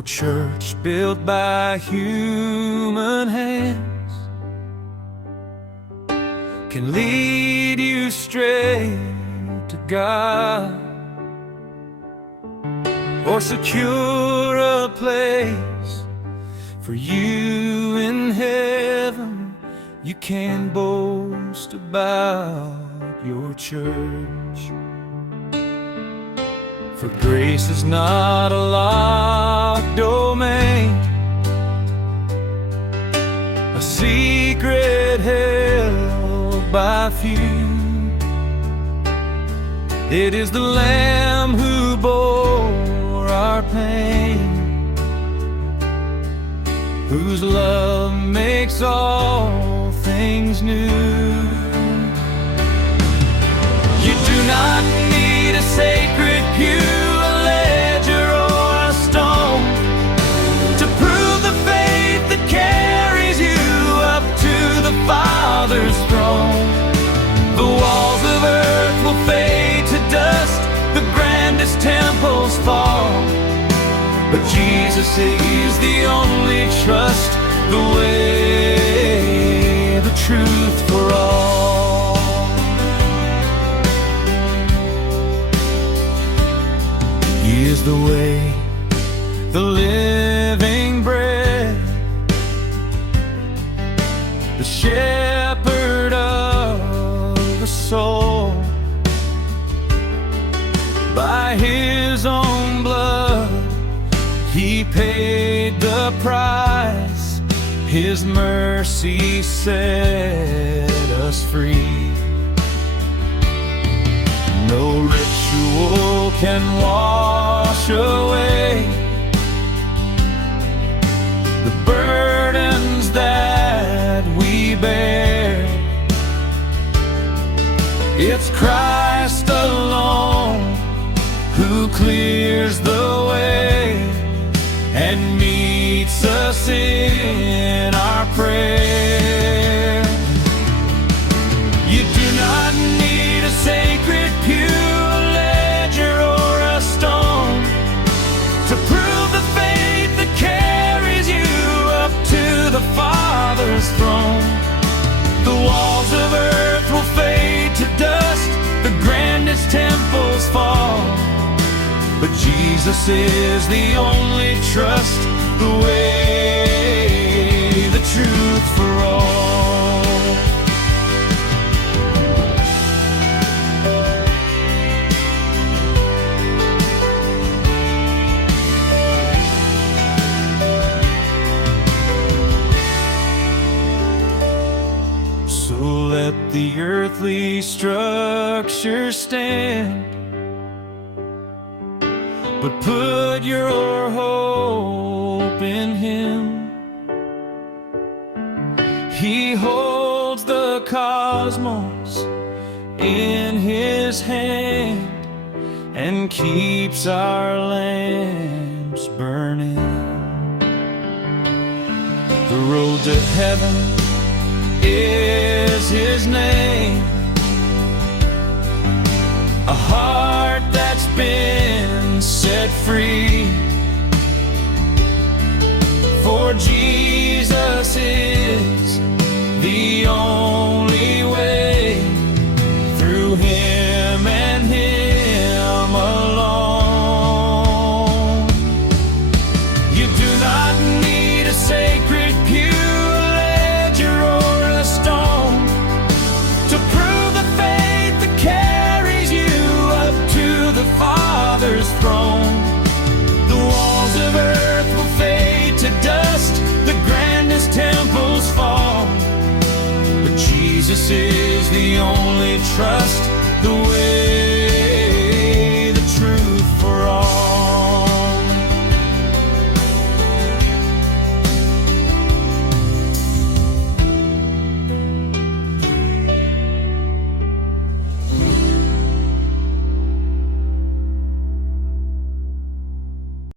No church built by human hands can lead you straight to God, or secure a place for you in heaven. You can boast about your church, for grace is not a locked domain, a secret held by few. It is the Lamb who bore our pain, whose love makes all things new. You do not need a sacred pew, a ledger or a stone to prove the faith that carries you up to the Father's throne. The walls of earth will fade to dust, the grandest temples fall, but Jesus is the only trust, the way, the truth for all. He is the way, the living bread, the shepherd of the soul. By His own blood He paid the price, His mercy set us free. No ritual can wash away the burdens that we bear. It's Christ alone who clears the way and meets us in our prayer. You do not need a sacred pew, a ledger or a stone to prove the faith that carries you up to the Father's throne. The walls of earth will fade to dust, the grandest temples fall, but Jesus is the only trust, the way, the truth for all. So let the earthly structure stand, but put your hope in Him. He holds the cosmos in His hand and keeps our lamps burning. The road to heaven is His name, a heart that's been set free. For Jesus is the only way, through Him and Him alone. You do not need a sacred pew, a ledger or a stone to prove the faith that carries you up to the Father's throne. The walls of earth will fade to dust, the grandest temples fall, but Jesus is the only trust, the way,